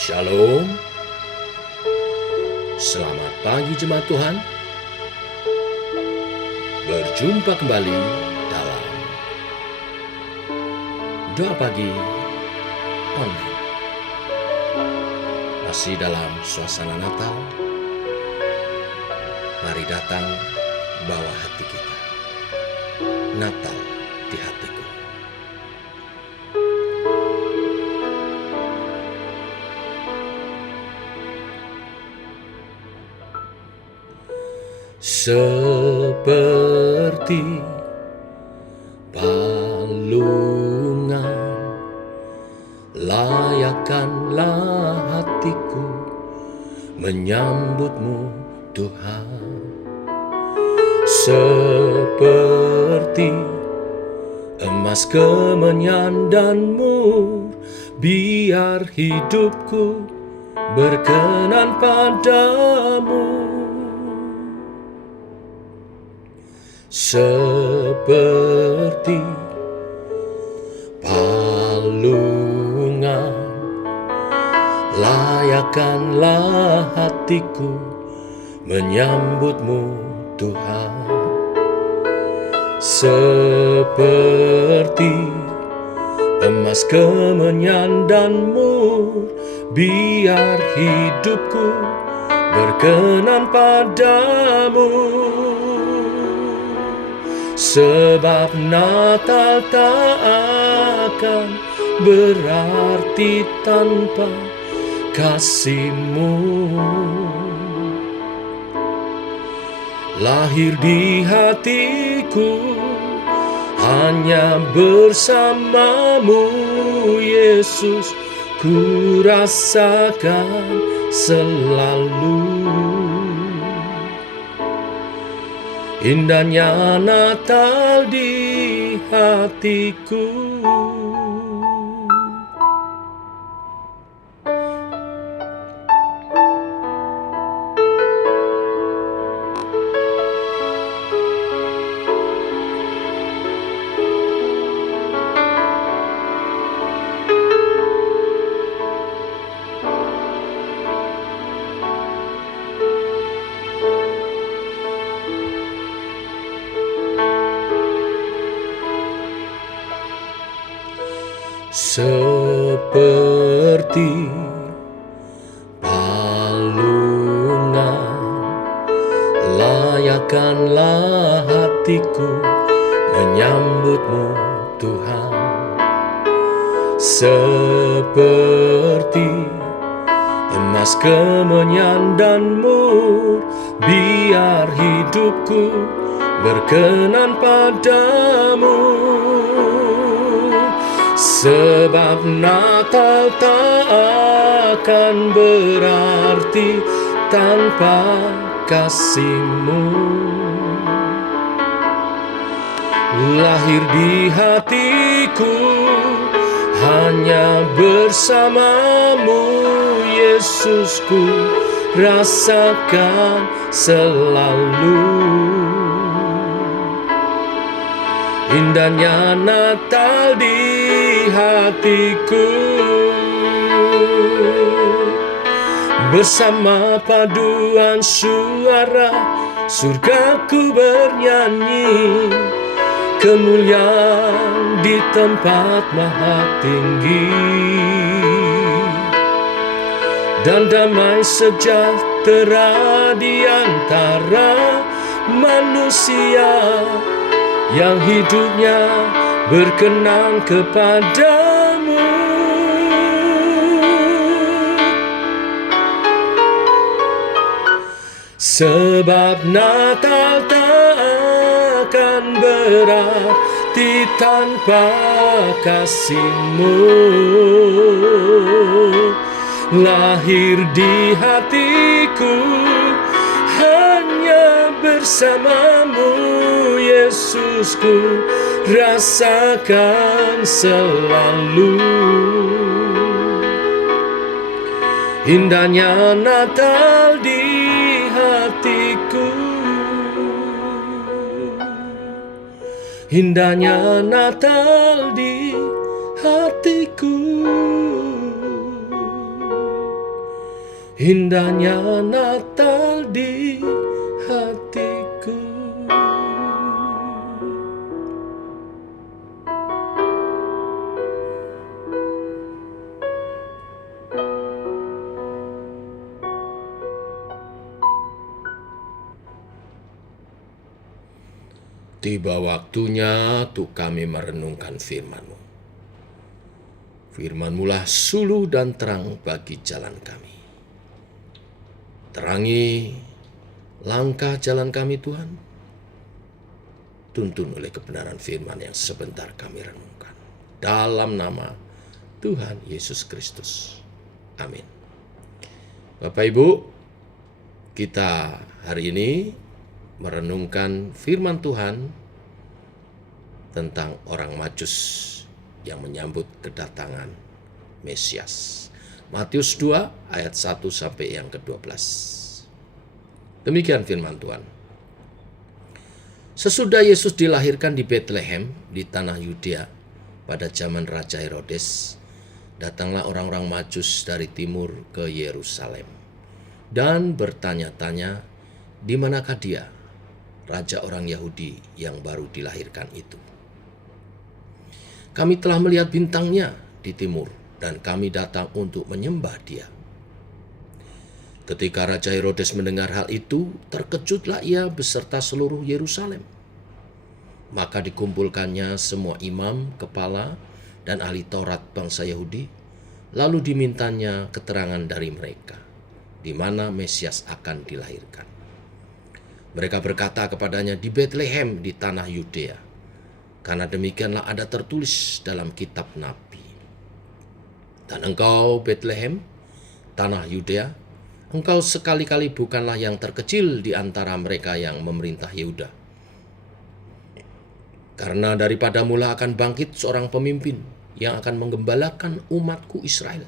Shalom, selamat pagi jemaat Tuhan. Berjumpa kembali dalam doa pagi online. Masih dalam suasana Natal, mari datang bawa hati kita. Natal di hatiku. Seperti palungan, layakkanlah hatiku menyambutmu Tuhan. Seperti emas kemenyan dan mur, biar hidupku berkenan padamu. Seperti palungan, layakkanlah hatiku menyambutmu Tuhan. Seperti emas kemenyan dan mur, biar hidupku berkenan padamu. Sebab Natal tak akan berarti tanpa kasih-Mu. Lahir di hatiku hanya bersama-Mu, Yesus, ku rasakan selalu. Indahnya Natal di hatiku. Seperti palungan, layakkanlah hatiku menyambutmu Tuhan. Seperti emas kemenyan dan mur, biar hidupku berkenan padamu. Sebab Natal tak akan berarti tanpa kasih-Mu. Lahir di hatiku hanya bersama-Mu, Yesusku, rasakan selalu. Indahnya Natal di hatiku. Bersama paduan suara surgaku bernyanyi, kemuliaan di tempat maha tinggi, dan damai sejahtera di antara manusia yang hidupnya berkenan kepadamu. Sebab Natal tak akan berarti tanpa kasih-Mu. Lahir di hatiku hanya bersama-Mu, Yesusku, rasakan selalu. Indahnya Natal di hatiku. Indahnya Natal di hatiku. indahnya Natal di hatiku. Tiba waktunya untuk kami merenungkan firman-Mu. Firman-Mu lah suluh dan terang bagi jalan kami. Terangi langkah jalan kami, Tuhan. Tuntun oleh kebenaran firman yang sebentar kami renungkan. Dalam nama Tuhan Yesus Kristus. Amin. Bapak Ibu, kita hari ini merenungkan firman Tuhan tentang orang Majus yang menyambut kedatangan Mesias. Matius 2 ayat 1 sampai yang ke-12. Demikian firman Tuhan. Sesudah Yesus dilahirkan di Betlehem di tanah Yudea pada zaman Raja Herodes, datanglah orang-orang Majus dari timur ke Yerusalem dan bertanya-tanya, di manakah dia, raja orang Yahudi yang baru dilahirkan itu? Kami telah melihat bintangnya di timur dan kami datang untuk menyembah dia. Ketika Raja Herodes mendengar hal itu, terkejutlah ia beserta seluruh Yerusalem. Maka dikumpulkannya semua imam, kepala, dan ahli Taurat bangsa Yahudi, lalu dimintanya keterangan dari mereka, di mana Mesias akan dilahirkan. Mereka berkata kepadanya, di Betlehem di tanah Yudea, karena demikianlah ada tertulis dalam kitab Nabi. Dan engkau Betlehem, tanah Yudea, engkau sekali-kali bukanlah yang terkecil di antara mereka yang memerintah Yehuda. Karena daripadamu lah akan bangkit seorang pemimpin yang akan menggembalakan umatku Israel.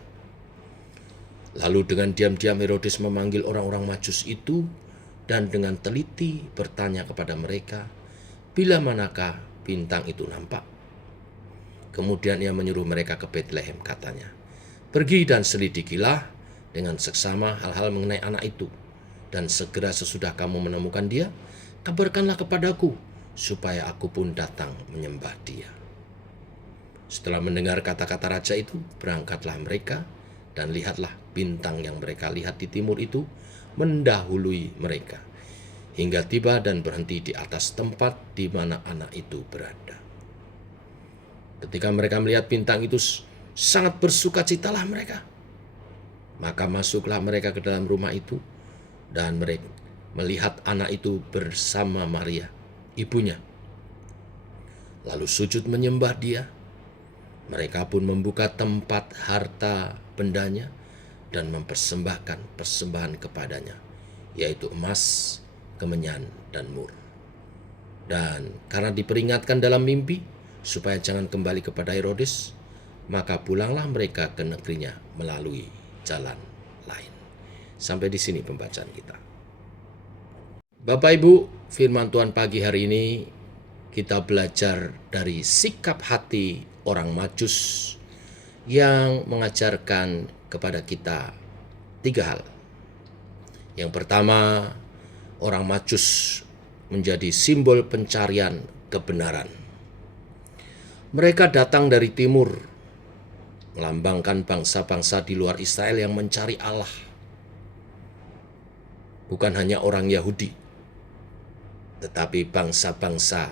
Lalu dengan diam-diam Herodes memanggil orang-orang Majus itu dan dengan teliti bertanya kepada mereka, bila manakah bintang itu nampak? Kemudian ia menyuruh mereka ke Betlehem, katanya, pergi dan selidikilah dengan seksama hal-hal mengenai anak itu, dan segera sesudah kamu menemukan dia, kabarkanlah kepadaku, supaya aku pun datang menyembah dia. Setelah mendengar kata-kata raja itu, berangkatlah mereka, dan lihatlah bintang yang mereka lihat di timur itu mendahului mereka, hingga tiba dan berhenti di atas tempat di mana anak itu berada. Ketika mereka melihat bintang itu, sangat bersukacitalah mereka. Maka masuklah mereka ke dalam rumah itu, dan mereka melihat anak itu bersama Maria, ibunya. Lalu sujud menyembah dia. Mereka pun membuka tempat harta bendanya dan mempersembahkan persembahan kepadanya, yaitu emas, kemenyan, dan mur. Dan karena diperingatkan dalam mimpi supaya jangan kembali kepada Herodes, maka pulanglah mereka ke negerinya melalui jalan lain. Sampai di sini pembacaan kita. Bapak Ibu, firman Tuhan pagi hari ini kita belajar dari sikap hati orang Majus yang mengajarkan kepada kita 3 hal. Yang pertama, orang Majus menjadi simbol pencarian kebenaran. Mereka datang dari timur, melambangkan bangsa-bangsa di luar Israel yang mencari Allah. Bukan hanya orang Yahudi, tetapi bangsa-bangsa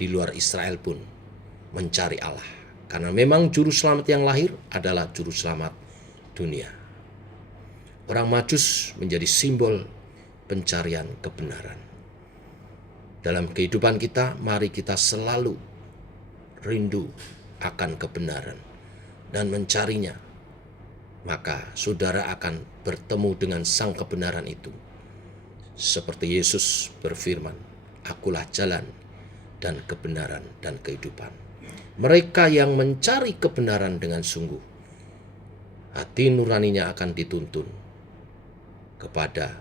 di luar Israel pun mencari Allah. Karena memang juru selamat yang lahir adalah juru selamat dunia. Orang Majus menjadi simbol pencarian kebenaran. Dalam kehidupan kita, mari kita selalu rindu akan kebenaran dan mencarinya. Maka saudara akan bertemu dengan sang kebenaran itu. Seperti Yesus berfirman, akulah jalan dan kebenaran dan kehidupan. Mereka yang mencari kebenaran dengan sungguh, hati nuraninya akan dituntun kepada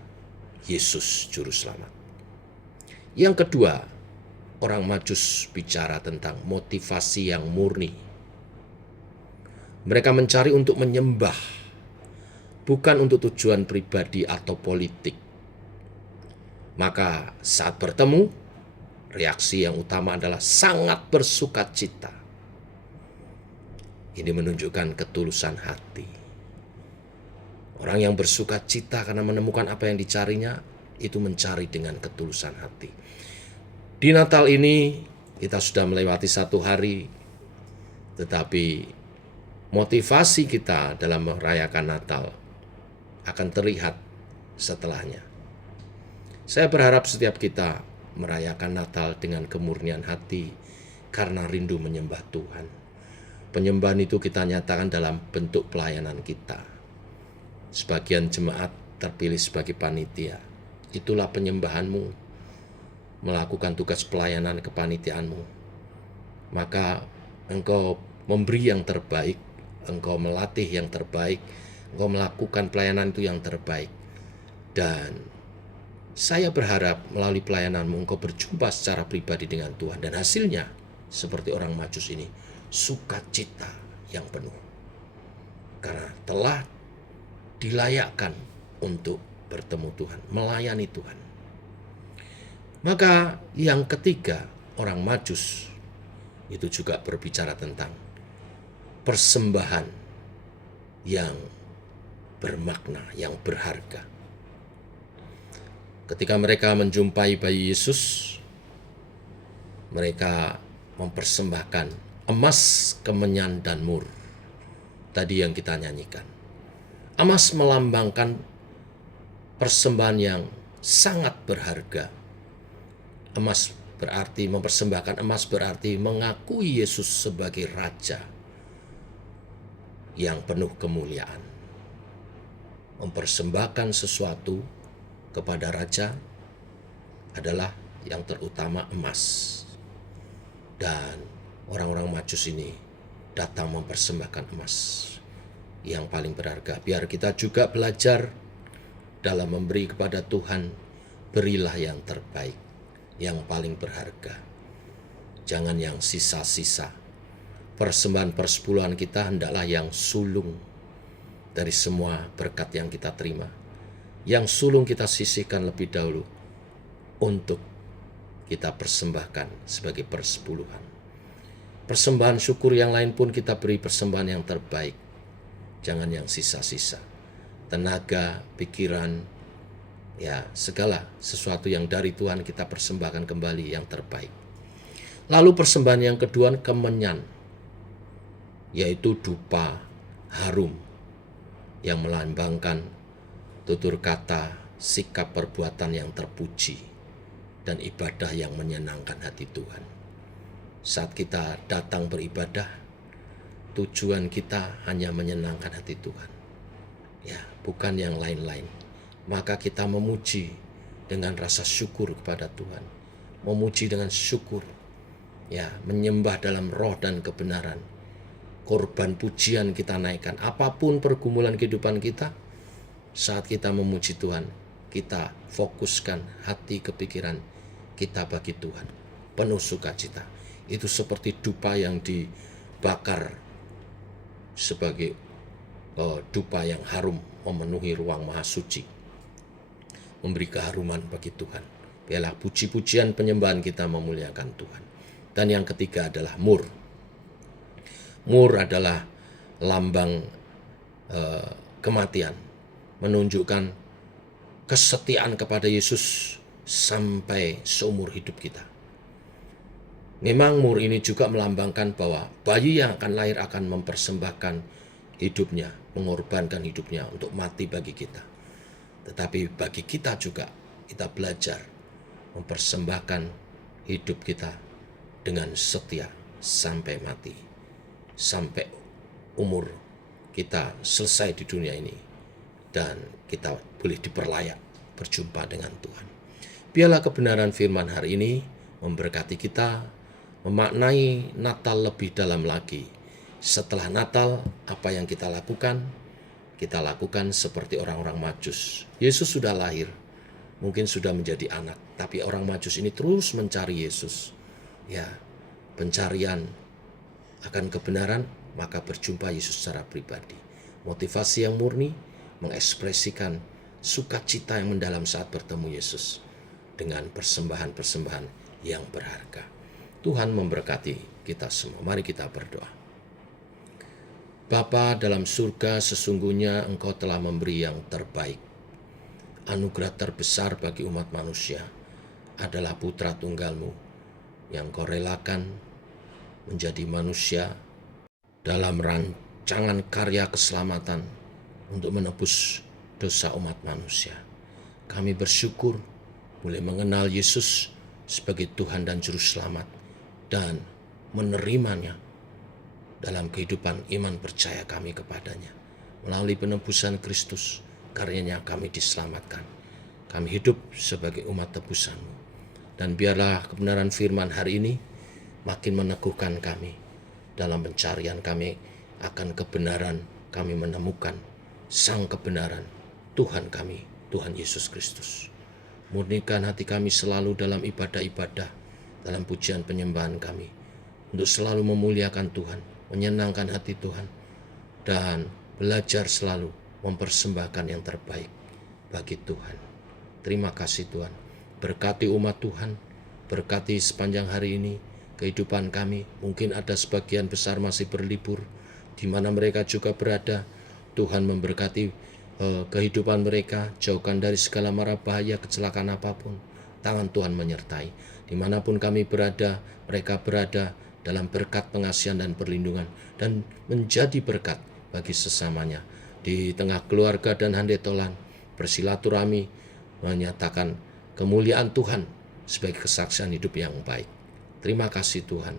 Yesus Juru Selamat. Yang kedua, orang Majus bicara tentang motivasi yang murni. Mereka mencari untuk menyembah, bukan untuk tujuan pribadi atau politik. Maka saat bertemu, reaksi yang utama adalah sangat bersukacita. Ini menunjukkan ketulusan hati. Orang yang bersukacita karena menemukan apa yang dicarinya, itu mencari dengan ketulusan hati. Di Natal ini kita sudah melewati 1 hari, tetapi motivasi kita dalam merayakan Natal akan terlihat setelahnya. Saya berharap setiap kita merayakan Natal dengan kemurnian hati karena rindu menyembah Tuhan. Penyembahan itu kita nyatakan dalam bentuk pelayanan kita. Sebagian jemaat terpilih sebagai panitia. Itulah penyembahanmu, melakukan tugas pelayanan kepanitiaanmu. Maka engkau memberi yang terbaik, engkau melatih yang terbaik, engkau melakukan pelayanan itu yang terbaik. Dan saya berharap melalui pelayananmu engkau berjumpa secara pribadi dengan Tuhan. Dan hasilnya seperti orang Majus ini, sukacita yang penuh. Karena telah dilayakkan untuk bertemu Tuhan, melayani Tuhan. Maka yang ketiga, orang Majus itu juga berbicara tentang persembahan yang bermakna, yang berharga. Ketika mereka menjumpai bayi Yesus, mereka mempersembahkan emas, kemenyan, dan mur. Tadi yang kita nyanyikan. Emas melambangkan persembahan yang sangat berharga. Emas berarti mempersembahkan emas berarti mengakui Yesus sebagai Raja yang penuh kemuliaan. Mempersembahkan sesuatu kepada Raja adalah yang terutama emas. Dan orang-orang Majus ini datang mempersembahkan emas yang paling berharga. Biar kita juga belajar dalam memberi kepada Tuhan, berilah yang terbaik, yang paling berharga. Jangan yang sisa-sisa. Persembahan persepuluhan kita hendaklah yang sulung dari semua berkat yang kita terima. Yang sulung kita sisihkan lebih dahulu untuk kita persembahkan sebagai persepuluhan. Persembahan syukur yang lain pun kita beri persembahan yang terbaik. Jangan yang sisa-sisa. Tenaga, pikiran, ya segala sesuatu yang dari Tuhan kita persembahkan kembali yang terbaik. Lalu persembahan yang kedua, kemenyan, yaitu dupa harum yang melambangkan tutur kata, sikap perbuatan yang terpuji dan ibadah yang menyenangkan hati Tuhan. Saat kita datang beribadah, tujuan kita hanya menyenangkan hati Tuhan, ya, bukan yang lain-lain. Maka kita memuji dengan rasa syukur kepada Tuhan, memuji dengan syukur, ya, menyembah dalam roh dan kebenaran. Korban pujian kita naikkan. Apapun pergumulan kehidupan kita, saat kita memuji Tuhan, kita fokuskan hati kepikiran kita bagi Tuhan, penuh sukacita. Itu seperti dupa yang dibakar sebagai dupa yang harum memenuhi ruang maha suci, memberi keharuman bagi Tuhan. Biarlah puji-pujian penyembahan kita memuliakan Tuhan. Dan yang ketiga adalah mur. Mur adalah lambang kematian, menunjukkan kesetiaan kepada Yesus sampai seumur hidup kita. Memang mur ini juga melambangkan bahwa bayi yang akan lahir akan mempersembahkan hidupnya, mengorbankan hidupnya untuk mati bagi kita. Tetapi bagi kita juga, kita belajar mempersembahkan hidup kita dengan setia sampai mati, sampai umur kita selesai di dunia ini, dan kita boleh diperlayak berjumpa dengan Tuhan. Biarlah kebenaran firman hari ini memberkati kita, memaknai Natal lebih dalam lagi. Setelah Natal, apa yang kita lakukan? Kita lakukan seperti orang-orang Majus. Yesus sudah lahir, mungkin sudah menjadi anak, tapi orang Majus ini terus mencari Yesus. Ya, pencarian akan kebenaran, maka berjumpa Yesus secara pribadi. Motivasi yang murni, mengekspresikan sukacita yang mendalam saat bertemu Yesus dengan persembahan-persembahan yang berharga. Tuhan memberkati kita semua. Mari kita berdoa. Bapa dalam surga, sesungguhnya Engkau telah memberi yang terbaik. Anugerah terbesar bagi umat manusia adalah Putra Tunggal-Mu yang Kau relakan menjadi manusia dalam rancangan karya keselamatan untuk menebus dosa umat manusia. Kami bersyukur boleh mengenal Yesus sebagai Tuhan dan Juru Selamat dan menerimanya dalam kehidupan iman percaya kami kepadanya. Melalui penebusan Kristus, karyanya kami diselamatkan. Kami hidup sebagai umat tebusan-Mu. Dan biarlah kebenaran firman hari ini makin meneguhkan kami dalam pencarian kami akan kebenaran. Kami menemukan sang kebenaran Tuhan kami, Tuhan Yesus Kristus. Murnikan hati kami selalu dalam ibadah-ibadah, dalam pujian penyembahan kami, untuk selalu memuliakan Tuhan, menyenangkan hati Tuhan, dan belajar selalu mempersembahkan yang terbaik bagi Tuhan. Terima kasih Tuhan. Berkati umat Tuhan, berkati sepanjang hari ini kehidupan kami. Mungkin ada sebagian besar masih berlibur, di mana mereka juga berada. Tuhan memberkati kehidupan mereka, jauhkan dari segala mara bahaya, kecelakaan apapun. Tangan Tuhan menyertai. Dimanapun kami berada, mereka berada dalam berkat pengasihan dan perlindungan, dan menjadi berkat bagi sesamanya. Di tengah keluarga dan handetolan, bersilaturahmi, menyatakan kemuliaan Tuhan sebagai kesaksian hidup yang baik. Terima kasih Tuhan.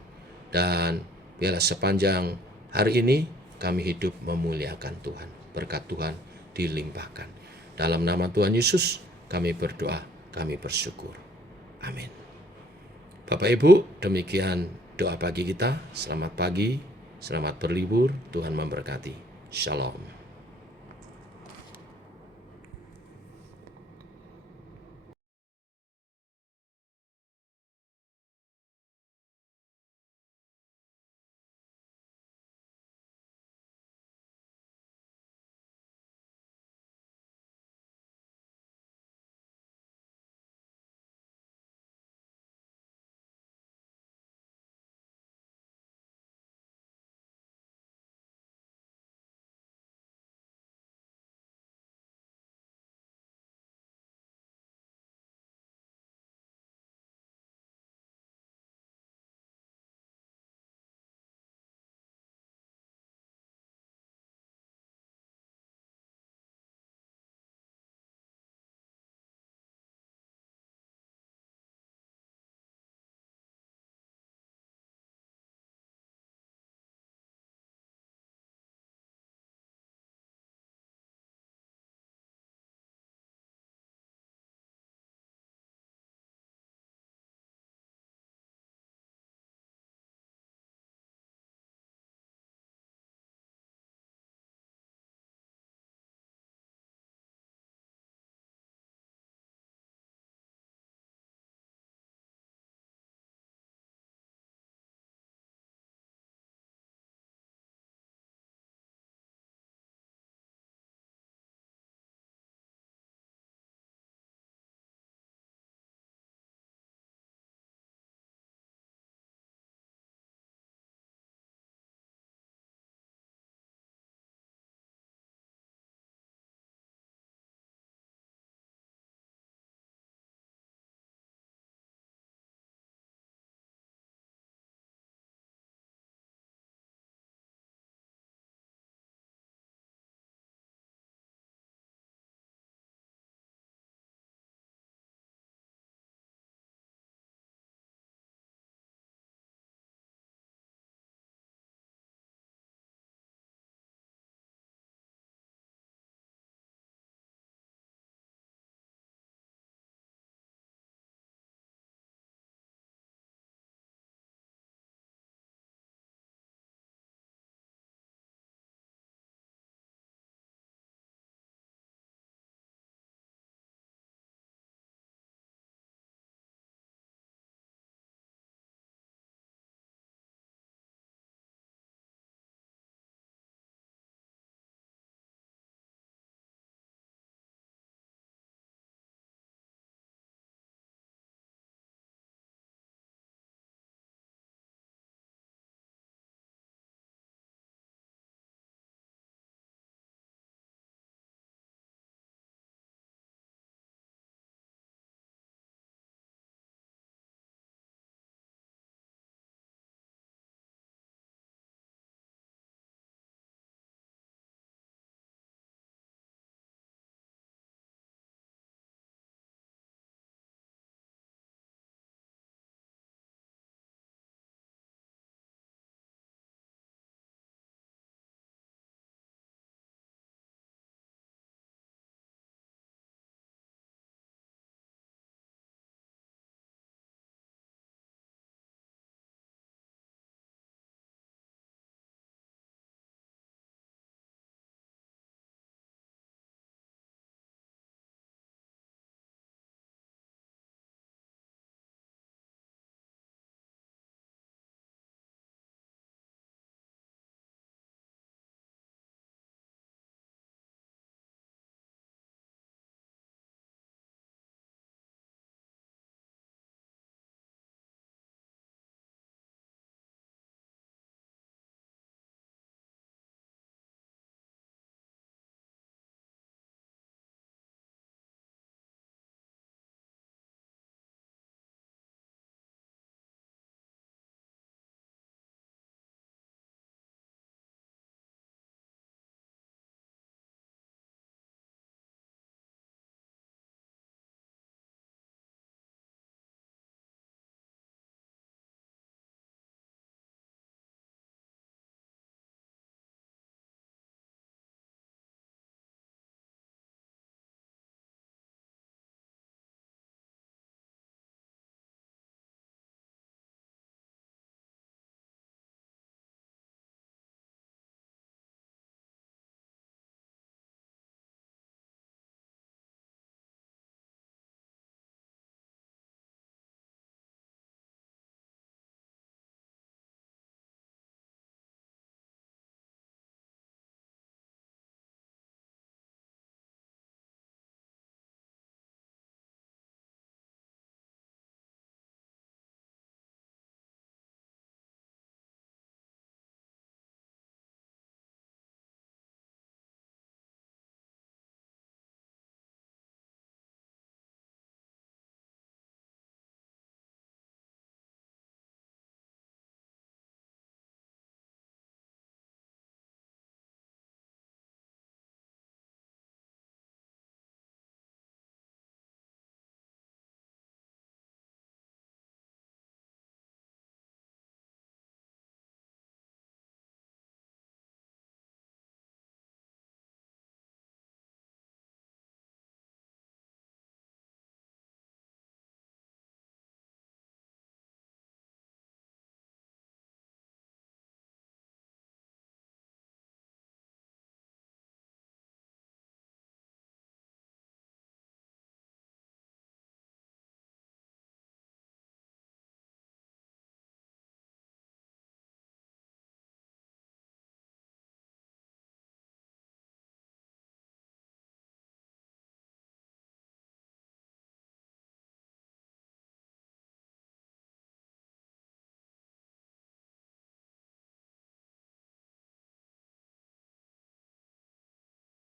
Dan biarlah sepanjang hari ini kami hidup memuliakan Tuhan. Berkat Tuhan dilimpahkan. Dalam nama Tuhan Yesus kami berdoa, kami bersyukur. Amin. Bapak Ibu, demikian doa pagi kita. Selamat pagi, selamat berlibur, Tuhan memberkati. Shalom.